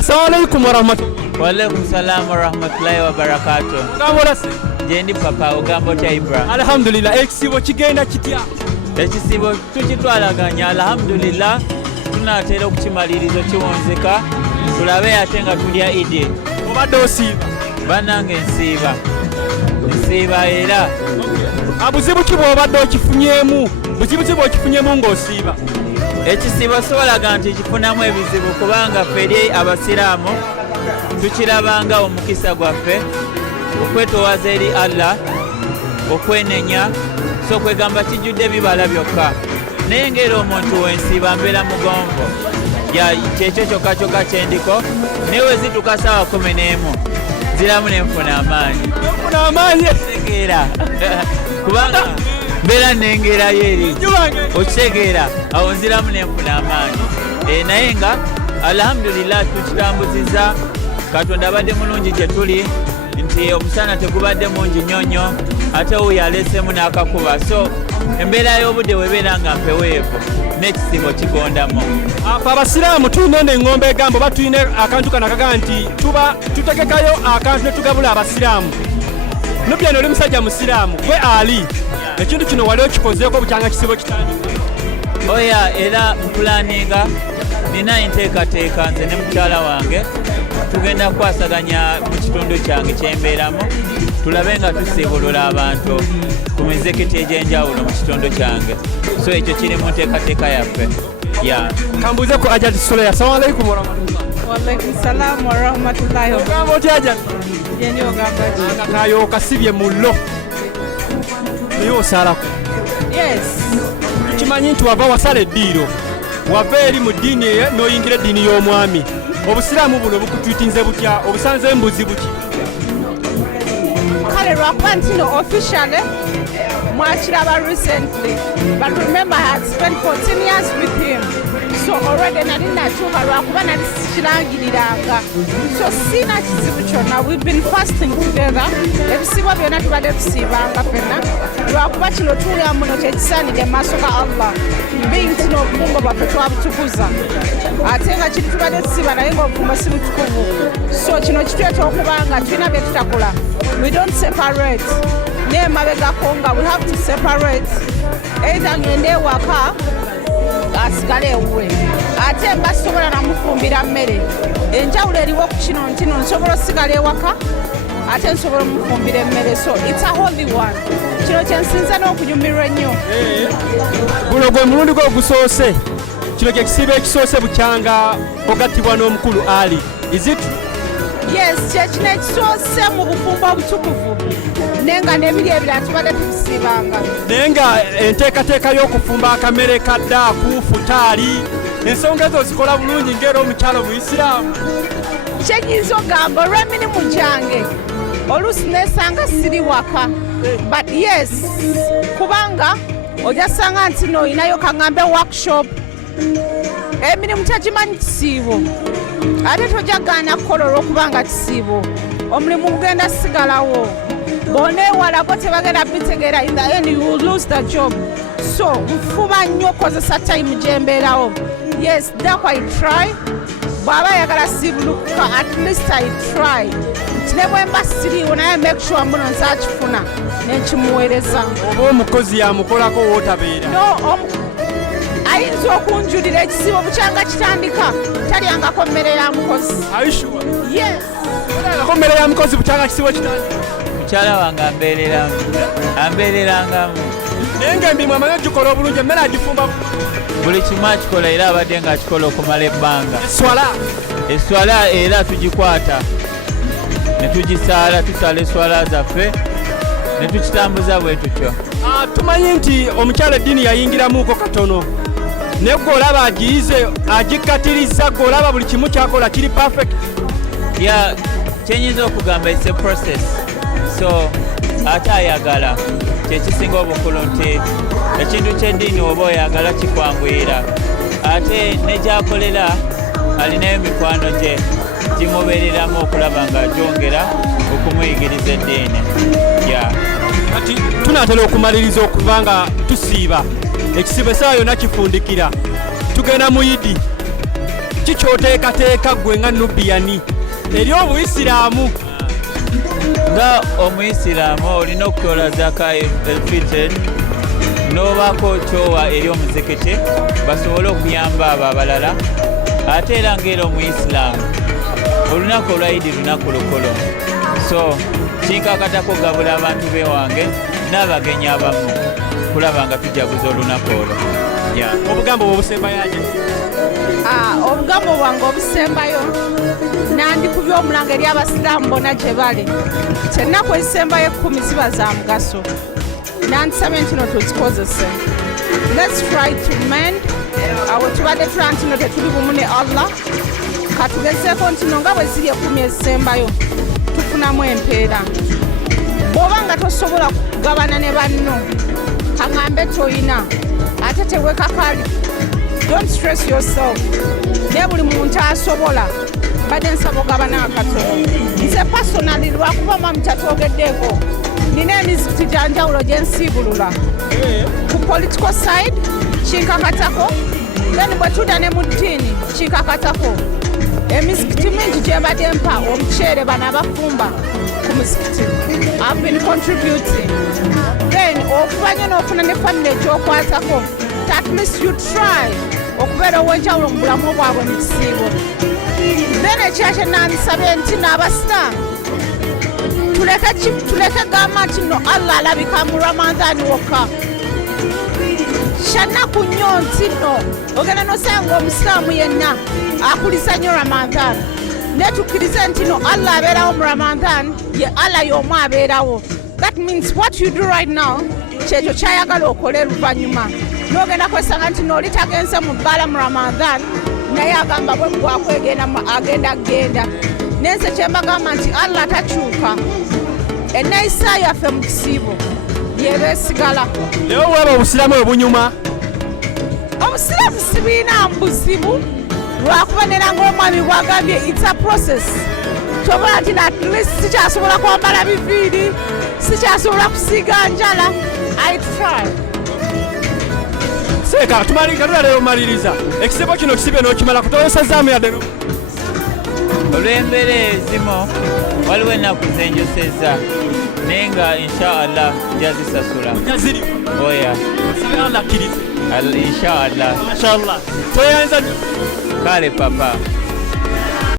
Assalamu alaikum warahmatullahi. Wa alaikum salam warahmatullahi wabarakatuh. Ngambula se. Jendi papa ogambo Ibra. Alhamdulillah ekisibo kigenda kitya. Ekisibo tukitwalaganya alhamdulillah tunatera okukimalirizo kiwonzeka tulabe ate nga tulya Eid. Obadde osiiba. Banange nsiiba era. Abuzibu ki bw'obadde okifunyemu? Buzibu ki bw'okifunyemu ng'osiiba? Ekisibo sibalaga nti kifunamu ebizibu kubanga ffe eri Abasiraamu tukirabanga omukisa gwaffe okwetoowaza eri Allah okwenenya so okwegamba kijjudde ebibala byokka naye ng'era omuntu wensiiba mbeera mugombo kyekyo kyokka kyendiko naye we zituuka ssaawa 11 ziramu nenfuna amaanyi tegeera kubanga mbeera nengeerayo eri okitegeera awo nziramu nenfuna amaanyi naye nga alhamdulillah tukitambuzizza Katonda abadde mulungi gye tuli nti omusana tegubadde mungi nnyonnyo ate wuyo aleesemu n'akakuba so embeera y'obudde webeera nga mpeweevu n'ekisibo kigondamu. Abasiraamu tulina n'eŋŋombe egamba oba tulina akantu kano akagamba nti tutegekayo akantu ne tugabula Abasiraamu. Nubian oli musajja musiraamu gwe ali ekintu kino wali okikozeeko bukyanga kisibo kitandika. Oya era mpulaninga nina enteekateeka nze ne mukyala wange tugenda kukwasaganya mu kitundu kyange kyembeeramu tulabe nga tusiibulula abantu ku mizikiti egy'enjawulo mu kitundu kyange so ekyo kiri mu nteekateeka yaffe. Kambuuze ku Ajati Suleya. Assalamu alaikum warahmatullahi. Wa alaikum salam warahmatullahi. Ogamba otya Ajati? Yeni ogamba ki? Akakayo kasibye mullo naye osalako. Yes. Tukimanyi nti wava wasala eddiiro wava eri mu ddiini n'oyingira eddiini y'omwami. Obusiraamu buno bukutwitinze butya? Obusanze mbuzi buki? Kale lwakuba nti no officially mwakiraba recently but remember I had spent 14 years with him so already nali natuuka lwakuba nali sikirangiriranga so siina kizibu kyonna. We've been fasting together ebisibo byonna tubadde tusiibanga ffenna lwakuba kino tuwulira muno kyekisaanidde mu maaso ga Allah being nti n'obufumbo bwaffe twabutukuza ate nga kiri tubadde tusiiba naye ng'obufumbo si butukuvu so kino kitweta okuba nga tulina bye tutakola. We don't separate. Ne mabegako nga we have to separate. Either ngende ewaka asigale ewuwe ate mba sobola namufumbira mmere enjawulo eriwo ku kino nti no nsobola osigala ewaka ate nsobola omufumbira emmere so it's a holy one. Kino kyensinza n'okunyumirwa ennyo. Guno gwe mulundi gwe ogusoose kino kye kisiibo ekisoose bukyanga ogattibwa n'omukulu Ali. Is it? Yes, kyekino ekisoose mu bufumbo obutukuvu naye nga n'ebiri ebirala tubadde tubisiibanga. Naye nga enteekateeka y'okufumba akamere kaddaaku futaali ensonga ezo zikola bulungi ng'era omukyalo Muisiraamu. Kyenyinza ogamba olw'emirimu gyange oluusi neesanga siri waka but yes kubanga ojasanga nti noyinayo kaŋŋambe workshop emirimu tegimanyi kisiibo ate tojagaana kukola olw'okubanga kisiibo omulimu gugenda sigalawo boneewalako tebagenda bitegeera in the end you will lose the job so nfuba nnyo okozesa time gyembeerawo. Yes, that's why I try bw'aba ayagala siibulukuka at least I try nti ne bwe mba siriiwo naye make sure muno nzakifuna nenkimuweereza. Oba omukozi yamukolako wootabeera? No, ayinza okunjulira ekisibo bukyanga kitandika talyangako mmere ya mukozi. Are you sure? Yes. Talyangako mmere ya mukozi bukyanga kisibo kitandika? Mukyala wange ambeererangamu naye ng'emirimu amanyi ogikola obulungi emmere agifumba buli kimu akikola era abadde ng'akikola okumala ebbanga. Eswala era tugikwata ne tugisaala tusaala eswala zaffe ne tukitambuza bwe tutyo. Tumanyi nti omukyala eddiini yayingiramuuko katono naye gwe olaba agiyize agikatiriza gwe olaba buli kimu kyakola kiri perfect. Kyenyinza okugamba it's a process so ate ayagala kyekisinga obukulu nti ekintu ky'eddiini oba oyagala kikwanguyira ate ne gy'akolera alinayo mikwano gye gimubeereramu okulaba nga gyongera okumuyigiriza eddiini. Kati tunaatera okumaliriza okuba nga tusiiba ekisibo essaawa yonna kifundikira tugenda mu Idi kikyoteekateeka gwe nga Nubian eri Obuyisiraamu? Nga Omuyisiraamu olina okukola zaka el-fitr n'obaako kyowa eri omuzikiti basobole okuyamba abo abalala. Ate era ng'era Omuyisiraamu olunaku olwa Idi lunaku lukulu, so kinkakatako gabula abantu bewange n'abagenyi abamu kulaba nga tujaguza olunaku olwo. Obugambo obusembayo ate? Obugambo bwange obusembayo nandikubya omulanga eri Abasiraamu bonna gye bali nti ennaku ezisembayo 10 ziba za mugaso, nandisabye nti no tuzikozese. Let's try to mend. Awo tubadde tulaba nti no tetuli bumu ne Allah, katugezeeko nti no nga bwe ziri 10 ezisembayo tufunamu empeera. Bw'oba nga tosobola kugabana ne banno kaŋŋambe toyina ate tewekakali, don't stress yourself. Ne buli muntu asobola badde nsaba ogabana akatono. Nze personally lwakuba mamu kyatwogeddeeko nina emizikiti gya njawulo gye nsiibulula ku political side kinkakatako, then bwe tuda ne mu ddiini kinkakatako. Emizikiti mingi gye mbadde mpa omuceere bano abafumba ku muzikiti. I've been contributing. Then okubanye n'ofuna ne family ekyokwatako, at least you try okubeera ow'enjawulo mu bulamu bwabwe mu kisiibo. Then ekyakye nandisabye nti n'Abasiraamu tuleke gamba nti no Allah alabika mu Ramadhan wokka. Kyannaku nnyo nti no ogenda nosanga Omusiraamu yenna akuliza nnyo Ramadhan, naye tukkirize nti no Allah abeerawo mu Ramadhan, ye Allah y'omu abeerawo. That means what you do right now kyekyo kyayagala okole luvannyuma. N'ogenda kwesanga nti n'oli tagenze mu bbala mu Ramadhan naye agamba bwe bwakwegenda agenda. Nenze kye mbagamba nti Allah takyuka, enneeyisa yaffe mu kisiibo yeeba esigala. Naye olwaba Obusiraamu obunyuma? Obusiraamu sibiina buzibu lwakuba nera ng'omwami bwagambye it's a process. Tobola nti at least sikyasobola kwambala biviiri, sikyasobola kusiiga njala. I try. Seeka tumalira leero maliriza ekisibo kino kisibye n'okimala kutowesezaamu yadde olw'embeera ezimu waliwo ennaku zenjoseza naye nga inshaallah jazisasula jaziri oya Allah akkirize inshaallah mashallah toyanza kale papa